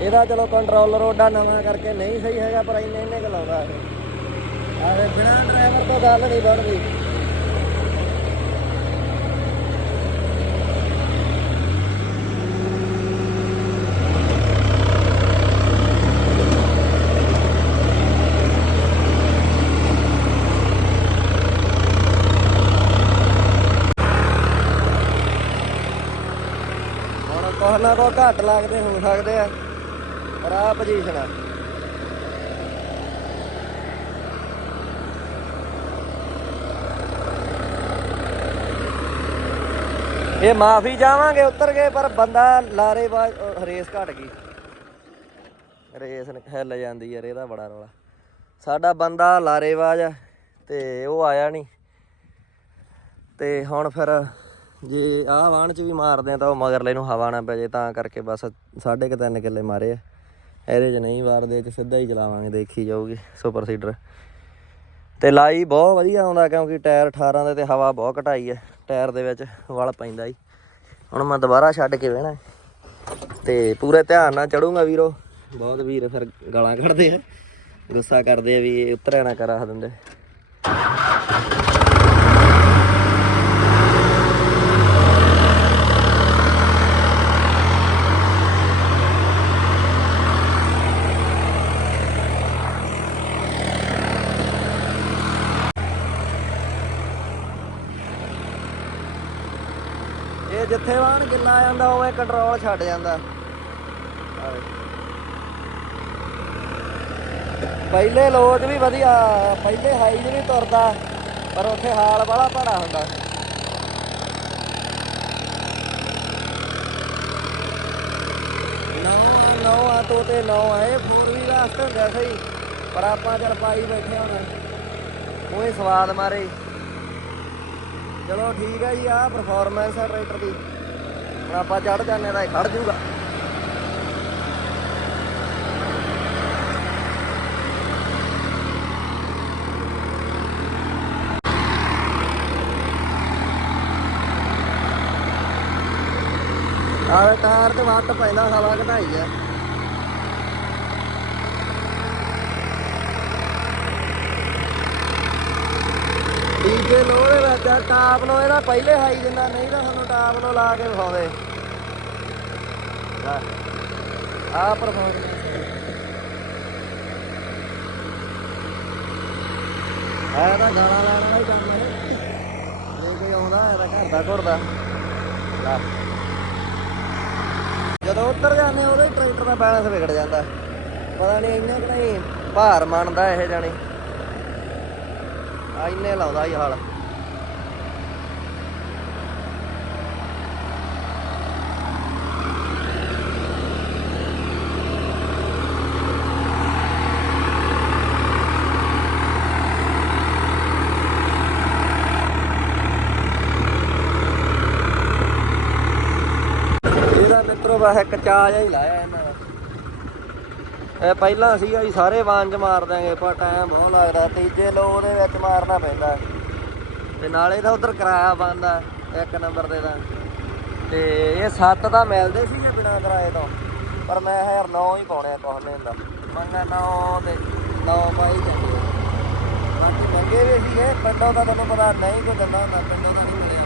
ਇਹਦਾ ਚਲੋ ਕੰਟਰੋਲਰ ਉਹਦਾ ਨਵਾਂ ਕਰਕੇ ਨਹੀਂ ਸਹੀ ਹੈਗਾ, ਪਰ ਇੰਨੇ ਇੰਨੇ ਕੁ ਲਾਉਂਦਾ ਇਹ। ਆਵੇ ਬਿਨਾ ਡਰਾਈਵਰ ਤੋਂ ਗੱਲ ਨਹੀਂ ਬਣਦੀ ਹੁਣ ਨਾ ਕੁਛ ਘੱਟ ਲੱਗਦੇ, ਹੋ ਸਕਦੇ ਆ। ਪਰ ਆ ਪੋਜੀਸ਼ਨ ਆ। ਇਹ ਮਾਫੀ ਜਾਵਾਂਗੇ ਉੱਤਰ ਗਏ ਪਰ ਬੰਦਾ ਲਾਰੇਬਾਜ਼ ਰੇਸ ਘਟ ਗਈ। ਰੇਸ ਹਿੱਲ ਜਾਂਦੀ ਯਾਰ, ਇਹਦਾ ਬੜਾ ਰੌਲਾ। ਸਾਡਾ ਬੰਦਾ ਲਾਰੇਬਾਜ਼ ਆ, ਤੇ ਉਹ ਆਇਆ ਨਹੀਂ ਤੇ ਹੁਣ ਫਿਰ ਜੇ ਆਹ ਵਾਹਣ ਚ ਵੀ ਮਾਰਦੇ ਆ ਤਾਂ ਉਹ ਮਗਰਲੇ ਨੂੰ ਹਵਾ ਨਾ ਪੈ ਜੇ, ਤਾਂ ਕਰਕੇ ਬਸ ਸਾਢੇ ਕੁ ਤਿੰਨ ਕਿੱਲੇ ਮਾਰੇ ਆ। ਇਹਦੇ ਚ ਨਹੀਂ ਮਾਰਦੇ ਚ ਸਿੱਧਾ ਹੀ ਚਲਾਵਾਂਗੇ, ਦੇਖੀ ਜਾਊਗੀ ਸੁਪਰ ਸੀਡਰ। ਤੇ ਲਾਈ ਬਹੁਤ ਵਧੀਆ ਆਉਂਦਾ, ਕਿਉਂਕਿ ਟਾਇਰ 18 ਦੇ ਤੇ ਹਵਾ ਬਹੁਤ ਘਟਾਈ ਹੈ ਟਾਇਰ ਦੇ ਵਿੱਚ ਵਲ ਪੈਂਦਾ ਹੀ ਹੁਣ ਮੈਂ ਦੁਬਾਰਾ ਛੱਡ ਕੇ ਵੇਣਾ ਤੇ ਪੂਰੇ ਧਿਆਨ ਨਾਲ ਚੜੂੰਗਾ ਵੀਰੋ। ਬਹੁਤ ਵੀਰ ਫਿਰ ਗਾਲਾਂ ਕੱਢਦੇ ਆ। ਗੁੱਸਾ ਕਰਦੇ ਆ ਵੀ ਇਹ ਉਤਰਿਆ ਨਾ ਕਰਾ ਦਿੰਦੇ ਇਹ ਜਿੱਥੇ ਵਾਹਨ ਗਿੱਲਾ ਆ ਜਾਂਦਾ, ਉਵੇਂ ਕੰਟਰੋਲ ਛੱਡ ਜਾਂਦਾ। ਪਹਿਲੇ ਲੋਡ ਵੀ ਵਧੀਆ, ਪਹਿਲੇ ਹਾਈ ਵੀ ਨਹੀਂ ਤੁਰਦਾ, ਪਰ ਉੱਥੇ ਹਾਲ ਬੜਾ ਭੜਾ ਹੁੰਦਾ। ਨੌ ਨੌ ਆ ਤੋ ਤੇ ਨੌ ਆ, ਇਹ 4 ਵੀ ਵਾਸਤੇ ਹੁੰਦਾ ਸਹੀ। ਪਰ ਆਪਾਂ ਚੱਲ ਪਾਈ ਬੈਠੇ ਹੁਣ। ਉਹੀ ਸਵਾਦ ਮਾਰੇ। ਚਲੋ ਠੀਕ ਹੈ ਜੀ, ਆਹ ਪਰਫਾਰਮੈਂਸ ਹੈ ਟਰੈਕਟਰ ਦੀ। ਹੁਣ ਆਪਾਂ ਚੜ ਜਾਂਦੇ ਤਾਂ ਖੜ ਜੂਗਾ ਆਹ ਟਾਇਰ ਤੇ ਵੱਟ ਪੈਂਦਾ ਹਵਾ ਘਟਾਈ ਆ। ਡੀਜੇ ਲੋ ਦੇ ਵਿੱਚ ਟਾਪ ਲੋ ਇਹਦਾ ਪਹਿਲੇ ਹਾਈ ਜਿੰਨਾ, ਨਹੀਂ ਤਾਂ ਸਾਨੂੰ ਟਾਪ ਲੋ ਲਾ ਕੇ ਵਿਖਾਉਂਦੇ ਆ ਪਰਫਾਰਮੈਂਸ ਆ ਤਾਂ ਗਾਲਾਂ ਲੈਣ ਵਾਲਾ ਹੀ ਕੰਮ ਹੈ। ਲੈ ਕੇ ਆਉਂਦਾ ਇਹਦਾ ਘਰ ਦਾ ਘੁਰਦਾ ਜਦੋਂ ਉੱਤਰ ਜਾਂਦੇ ਉਦੋਂ ਟਰੈਕਟਰ ਦਾ ਬੈਲੈਂਸ ਵਿਗੜ ਜਾਂਦਾ। ਪਤਾ ਨਹੀਂ ਇੰਨਾ ਕਿ ਨਹੀਂ, ਭਾਰ ਮੰਨਦਾ ਇਹ ਜਾਣੀ। ਆ ਇੰਨੇ ਲਾਉਂਦਾ ਹੀ ਹਾਲ। ਇਹਦਾ ਮਿੱਤਰੋ ਬਸ ਇੱਕ ਜਿਹਾ ਹੀ ਲਾਇਆ। ਇਹ ਪਹਿਲਾਂ ਸੀਗਾ ਵੀ ਸਾਰੇ ਵਾਂਜ ਮਾਰ ਦਾਂਗੇ ਪਰ ਟਾਈਮ ਬਹੁਤ ਲੱਗਦਾ, ਤੀਜੇ ਲੋ ਉਹਦੇ ਵਿੱਚ ਮਾਰਨਾ ਪੈਂਦਾ। ਤੇ ਨਾਲੇ ਤਾਂ ਉਧਰ ਕਿਰਾਇਆ ਬੰਦਾ ਇੱਕ ਨੰਬਰ ਦੇ ਦਾ ਤੇ ਇਹ ਸੱਤ ਤਾਂ ਮਿਲਦੇ ਸੀਗੇ ਬਿਨਾਂ ਕਿਰਾਏ ਤੋਂ, ਪਰ ਮੈਂ ਯਾਰ 9 ਹੀ ਪਾਉਣੇ ਆ ਕੁਛ ਨਹੀਂ ਹੁੰਦਾ। ਮੰਗਾ 9 ਤੇ 9 ਪਾਈ ਜਾਂਦੇ ਬਾਕੀ ਮੰਗੇ ਵੀ ਸੀਗੇ, ਪਿੰਡੋਂ ਤਾਂ ਤੈਨੂੰ ਪਤਾ ਨਹੀਂ ਕੋਈ ਗੱਲਾਂ ਹੁੰਦਾ, ਪਿੰਡੋਂ ਤਾਂ ਨਹੀਂ ਮਿਲਿਆ।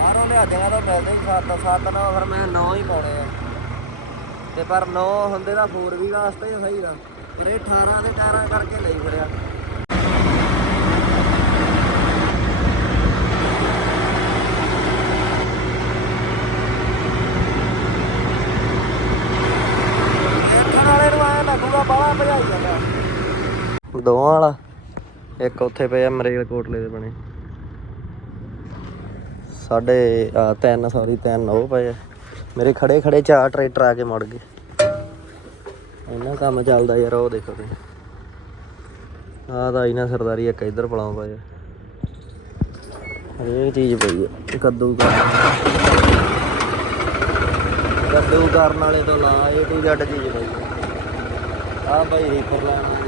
ਬਾਹਰੋਂ ਲਿਆਦਿਆਂ ਤਾਂ ਮਿਲਦੇ ਹੀ ਸੱਤ ਸੱਤ, ਨੌ, ਫਿਰ ਮੈਂ 9 ਹੀ ਪਾਉਣੇ ਆ। ਤੇ ਪਰ 9 ਹੁੰਦੇ ਤਾਂ 4 ਵੀ ਵਾਸਤੇ ਹੀ ਸਹੀ ਦਾ। ਪਰ ਇਹ 18 ਦੇ ਟਾਇਰਾਂ ਕਰਕੇ ਨਹੀਂ ਫੜਿਆ ਦੋਵਾਂ ਵਾਲਾ, ਇੱਕ ਉੱਥੇ ਪਿਆ ਮਰੇਲ ਕੋਟਲੇ ਦੇ ਬਣੇ। ਸਾਡੇ ਤਿੰਨ ਸੌਰੀ ਤਿੰਨ ਉਹ ਪਏ ਮੇਰੇ ਖੜੇ ਖੜੇ ਚਾਰ ਟਰੈਕਟਰ ਆ ਕੇ ਮੁੜ ਗਏ। ਇੰਨਾ ਕੰਮ ਚੱਲਦਾ ਯਾਰ, ਉਹ ਦੇਖੋ ਤੁਸੀਂ। ਆਹ ਤਾਂ ਇਹਨਾਂ ਸਰਦਾਰੀ ਇੱਕ ਇੱਧਰ ਪਲਾਉ ਪਏ ਹਰੇਕ ਚੀਜ਼ ਪਈ ਆ, ਕੱਦੂ ਕਰਨ ਕੱਦੂ ਕਰਨ ਵਾਲੇ ਤੋਂ ਲਾ ਇਹ ਟੂ ਜ਼ੈਡ ਚੀਜ਼ ਪਈ ਆ। ਆਹ ਭਾਈ ਰੀਪਰ ਲੈਣ ਆ।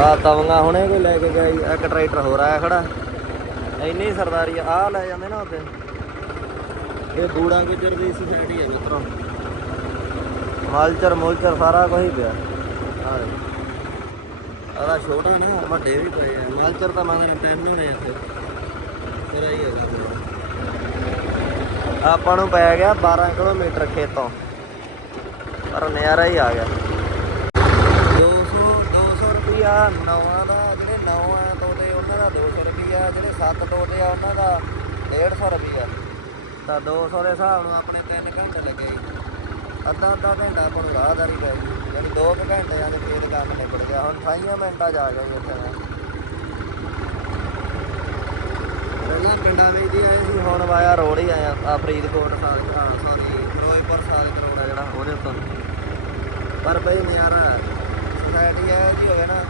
ਆਹ ਹੁਣੇ ਕੋਈ ਲੈ ਕੇ ਗਿਆ ਇੱਕ ਟਰੈਕਟਰ ਹੋਰ ਆਇਆ ਖੜਾ। ਇੰਨੀ ਸਰਦਾਰੀ ਆ, ਆਹ ਲੈ ਜਾਂਦੇ ਨਾ ਉੱਤੇ ਇਹ ਬੂੜਾ ਗੁਜਰ ਦੀ ਸੁਸਾਇਟੀ ਹੈ ਮਿੱਤਰੋ। ਮਲਚਰ, ਮੁਲਚਰ, ਸਾਰਾ ਕੁਝ ਹੀ ਪਿਆ। ਆਹ ਛੋਟਾ ਨਾ, ਵੱਡੇ ਵੀ ਪਏ ਆ। ਮਲਚਰ ਤਾਂ ਮੰਗਦੇ ਤਿੰਨ ਹੋਣੇ ਇੱਥੇ। ਤੇਰਾ ਹੀ ਹੈਗਾ। ਆਪਾਂ ਨੂੰ ਪੈ ਗਿਆ 12 ਕਿਲੋਮੀਟਰ ਖੇਤੋਂ। ਪਰ ਨਜ਼ਾਰਾ ਹੀ ਆ ਗਿਆ। 200 200 ਰੁਪਿਆ ਨਵਾਂ ਦਾ, ਜਿਹੜੇ ਨਵਾਂ ਤੋਤੇ ਉਹਨਾਂ ਦਾ 200 ਜਿਹੜੇ ਸੱਤ ਤੋਤੇ ਆ, ਉਹਨਾਂ ਦਾ 150 ਰੁਪਿਆ ਤਾਂ 200 ਦੇ ਹਿਸਾਬ ਨਾਲ ਆਪਣੇ 3 ਘੰਟੇ ਲੱਗੇ ਅੱਧਾ ਅੱਧਾ ਘੰਟਾ ਆਪਾਂ ਨੂੰ ਰਾਹਦਾਰੀ ਪੈ ਗਈ। ਯਾਨੀ 2 ਘੰਟਿਆਂ ਦੇ ਖੇਤ ਕੰਮ ਨਿਬੜ ਗਿਆ। ਹੁਣ 28 ਮਿੰਟਾਂ ਜਾ ਆ ਉੱਥੇ ਮੈਂ। ਪਹਿਲਾਂ ਪਿੰਡਾਂ ਵਿੱਚ ਦੀ ਆਏ ਸੀ, ਹੁਣ ਆਇਆ ਰੋਡ ਹੀ ਆਇਆ, ਆ ਫਰੀਦਕੋਟ ਸਾਲ ਸੌਰੀ, ਫਿਰੋਜ਼ਪੁਰ ਸਾਲ ਰੋਡ ਆ ਜਿਹੜਾ, ਉਹਦੇ ਉੱਤੋਂ। ਪਰ ਬਈ ਨਜ਼ਾਰਾ ਸੋਸਾਇਟੀ ਹੈ ਜੀ ਹੋਵੇ ਨਾ